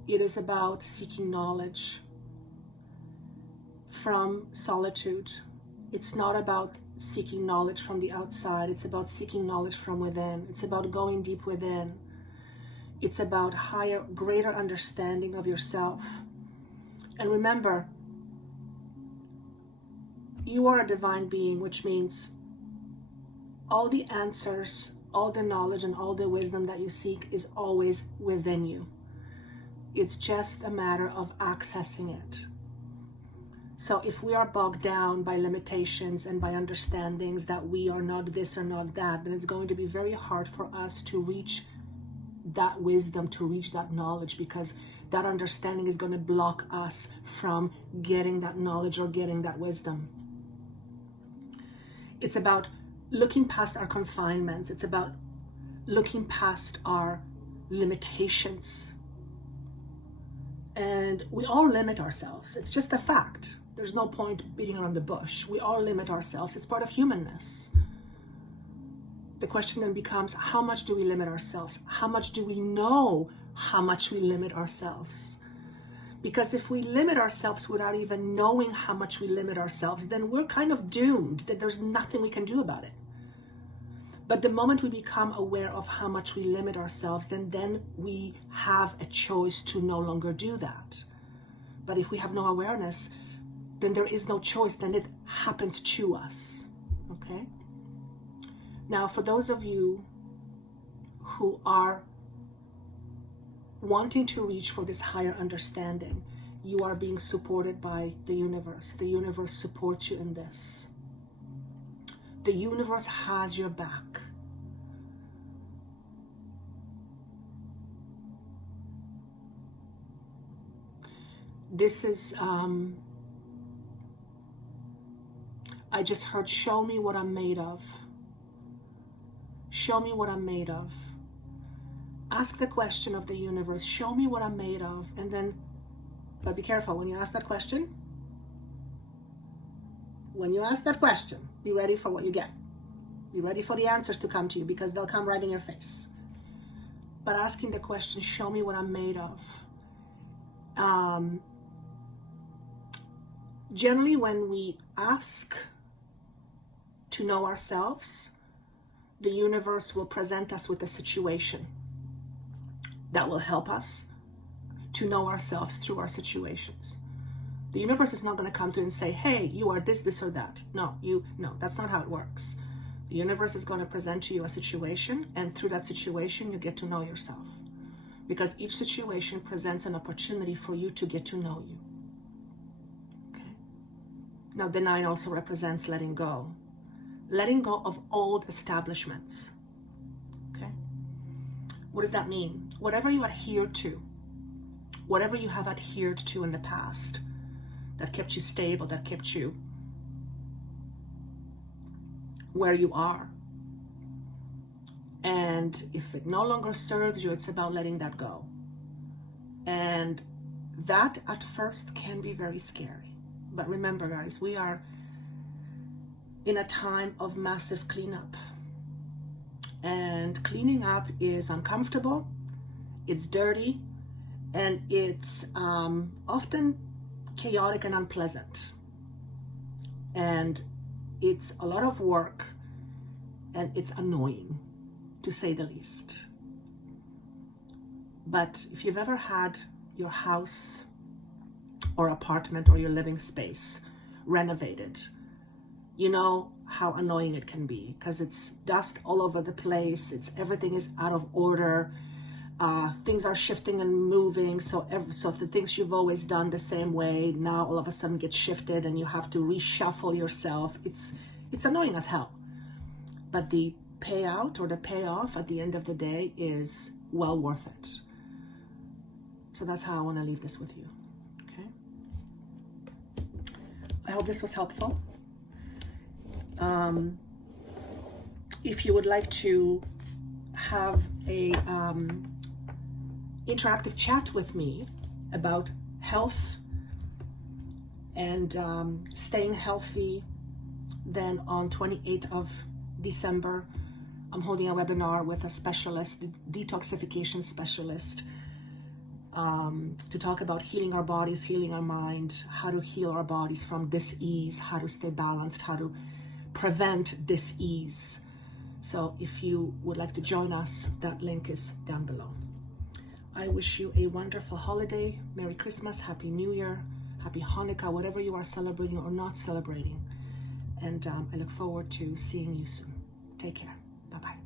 It is about seeking knowledge from solitude. It's not about seeking knowledge from the outside. It's about seeking knowledge from within. It's about going deep within. It's about higher, greater understanding of yourself. And remember, you are a divine being, which means all the answers, all the knowledge, and all the wisdom that you seek is always within you. It's just a matter of accessing it. So if we are bogged down by limitations and by understandings that we are not this or not that, then it's going to be very hard for us to reach that wisdom, to reach that knowledge, because that understanding is going to block us from getting that knowledge or getting that wisdom. It's about looking past our confinements. It's about looking past our limitations. And we all limit ourselves. It's just a fact. There's no point beating around the bush. We all limit ourselves. It's part of humanness. The question then becomes, how much do we limit ourselves? How much do we know how much we limit ourselves? Because if we limit ourselves without even knowing how much we limit ourselves, then we're kind of doomed, that there's nothing we can do about it. But the moment we become aware of how much we limit ourselves, then we have a choice to no longer do that. But if we have no awareness, then there is no choice, then it happens to us, okay? Now, for those of you who are wanting to reach for this higher understanding, you are being supported by the universe. The universe supports you in this. The universe has your back. This is, I just heard, show me what I'm made of. Show me what I'm made of. Ask the question of the universe, show me what I'm made of. And then, but be careful when you ask that question. When you ask that question, be ready for what you get. Be ready for the answers to come to you, because they'll come right in your face. But asking the question, show me what I'm made of. Generally, when we ask to know ourselves, the universe will present us with a situation that will help us to know ourselves through our situations. The universe is not going to come to you and say, hey, you are this, this, or that. No, that's not how it works. The universe is going to present to you a situation, and through that situation, you get to know yourself. Because each situation presents an opportunity for you to get to know you. Okay. Now, the 9 also represents letting go. Letting go of old establishments. Okay. What does that mean? Whatever you adhere to, whatever you have adhered to in the past, that kept you stable, that kept you where you are. And if it no longer serves you, it's about letting that go. And that at first can be very scary. But remember, guys, we are in a time of massive cleanup. And cleaning up is uncomfortable, it's dirty, and it's often chaotic and unpleasant. And it's a lot of work, and it's annoying, to say the least. But if you've ever had your house or apartment or your living space renovated, you know how annoying it can be, because it's dust all over the place, everything is out of order, things are shifting and moving, so the things you've always done the same way now all of a sudden get shifted and you have to reshuffle yourself. It's annoying as hell, but the payout or the payoff at the end of the day is well worth it. So that's how I want to leave this with you. Okay, I hope this was helpful. If you would like to have a interactive chat with me about health and staying healthy, then on 28th of December, I'm holding a webinar with a specialist, detoxification specialist, to talk about healing our bodies, healing our mind, how to heal our bodies from dis-ease, how to stay balanced, how to prevent dis-ease. So if you would like to join us, that link is down below. I wish you a wonderful holiday. Merry Christmas, Happy New Year, Happy Hanukkah, whatever you are celebrating or not celebrating. And I look forward to seeing you soon. Take care. Bye-bye.